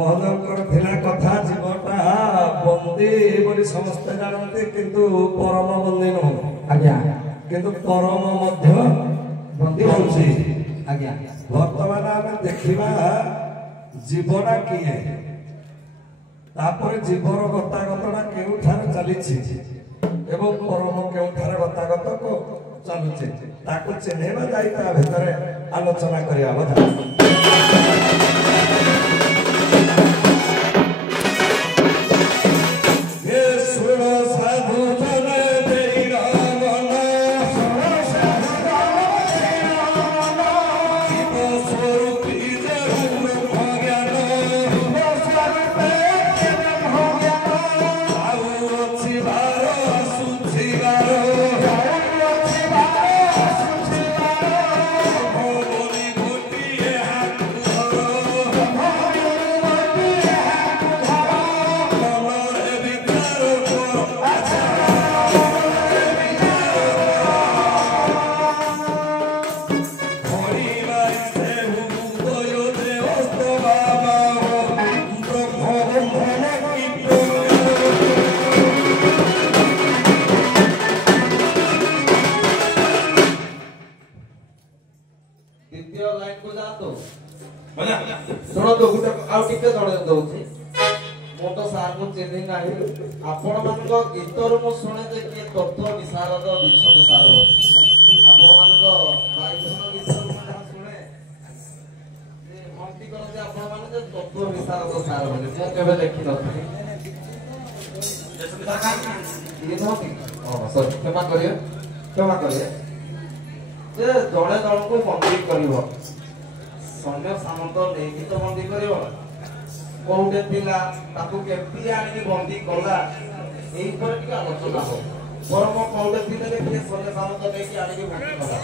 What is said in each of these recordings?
ମହୋଦୟଙ୍କର ଥିଲା କଥା ଜୀବନଟା ବନ୍ଦୀ ବୋଲି ସମସ୍ତେ ଜାଣନ୍ତି କିନ୍ତୁ ପରମ ବନ୍ଦୀ ନୁହଁ ଆଜ୍ଞା କିନ୍ତୁ ପରମ ମଧ୍ୟ ବନ୍ଦୀ ହେଉଛି ଆଜ୍ଞା ବର୍ତ୍ତମାନ ଆମେ ଦେଖିବା ଜୀବଟା କିଏ ତାପରେ ଜୀବର ଗତାଗତଟା କେଉଁଠାରେ ଚାଲିଛି ଏବଂ ପରମ କେଉଁଠାରେ ଗତାଗତ ଚାଲୁଛି ତାକୁ ଚିହ୍ନେଇବା ଯାଇ ତା ଭିତରେ ଆଲୋଚନା କରିବା କଥା गीतर मु शुणे जे किए तत्व विशारद विश्व विशारद आपण मानक बाइसन गीतर मु जहा शुणे जे मस्ती कर जे आपण माने जे तत्व विशारद सार बोले मु केबे देखि नथि ये नथि सर क्षमा करिए जे जड़े दल को बंदी करिवो सैन्य सामंत नेकी तो बंदी करिवो कोउडे पिला ताकू केपि आनी बंदी कला এই পরে কি আলোচনা হবে পরম কৌলে দিনে কি সনে সামন্ত নেকি আনিকে বন্ধ করা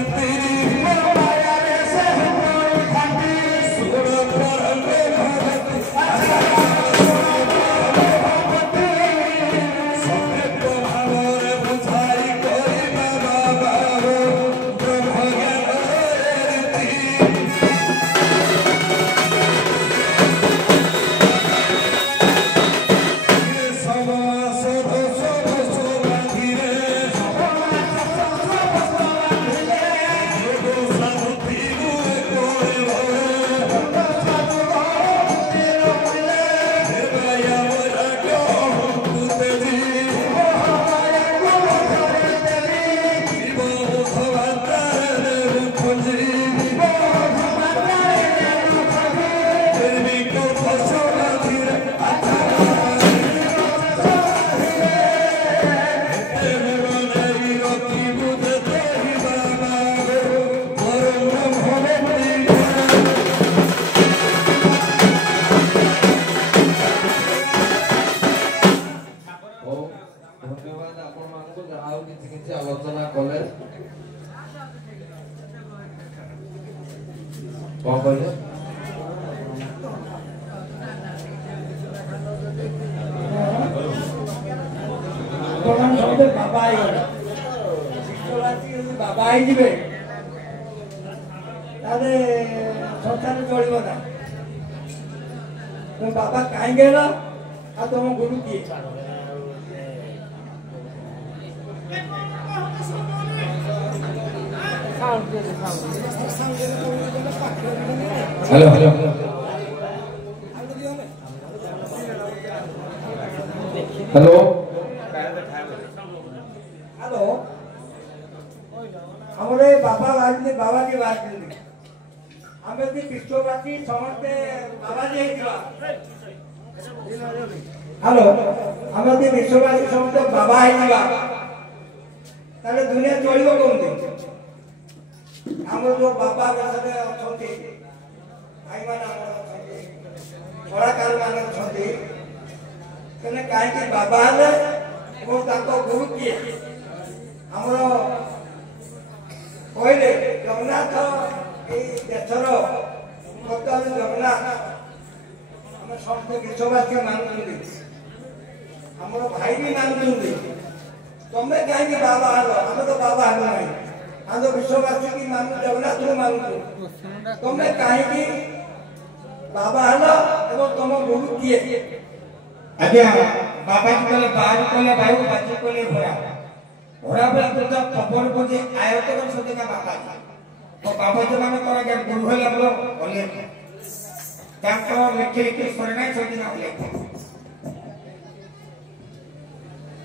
Happy କିଛି ଆଲୋଚନା କଲେ କଣ କହିଲେ बाबा बाबा संसार चलो ना तुम बाबा कहीं गल आ तुम गुरु किए हेलो हेलो हेलो हेलो हमारे बाबा बाबा की बात करेंगे हमें भी विश्ववासी समझते बाबा जी हेलो हमें भी विश्ववासी समझते बाबा है ताले दुनिया चलो कौन हम जो बाबा भाई मान कलाकार मान कहीं बाबा गुरु किए आमर कहले जगन्नाथ देशर बर्तमान जगन्नाथ आम समस्त विश्ववासी मानुंट आमर भाई भी मानुंट तुम्हें कहीं बाबा हल आम तो बाबा हल ना आम तो विश्ववासी की मानु जगन्नाथ को मानुचु तुम्हें कहीं बाबा हल एवं तुम गुरु किए आज्ञा बाबा जी कहले बाहर कहले भाई बाजी कहले भरा भरा बेला तो खबर पजे आयत कर सते का बाबा तो बाबा जी माने करा के गुरु होला बोलो बोले ताको लिखि लिखि सरे नाही सते ना बोले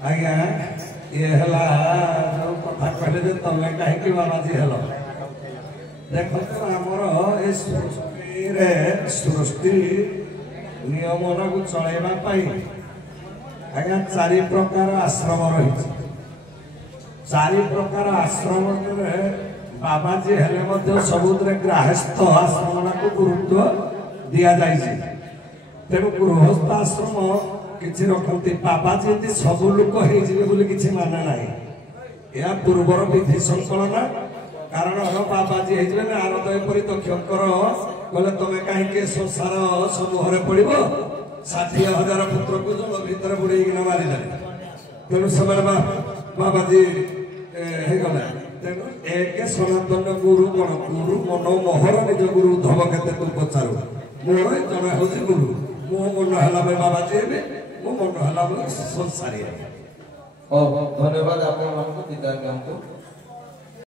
आज्ञा ये हला जो कथा कहले जे तमे काहे कि बाबा जी हलो देखो तो हमर ए सृष्टि नियमन को चलेबा पाई आज्ञा चारि प्रकार आश्रम रही चारि प्रकार आश्रम रे बाबाजी हेले मध्य सबुद्रे गृहस्थ आश्रम को गुरुत्व दिया जाइए तेणु गृहस्थ आश्रम किसी रखती बाबाजी यदि सब लोक होती माना ना या पूर्वर विधि संकलना कारण बाबाजी होते नारद एपरी दक्षकर बोले तुम कहीं संसार समूह पड़ो 60,000 पुत्र को जल भितर बुड़ेकिना मारिदे तेणु से बाबाजी गला तेणु एक सनातन गुरु कौन गुरु मन मोहर निज गुरु धम के तू पचारू मोर जन हूँ गुरु मो मन है बाबाजी हे मो मन है संसारी धन्यवाद आप विदाय दिखाँ।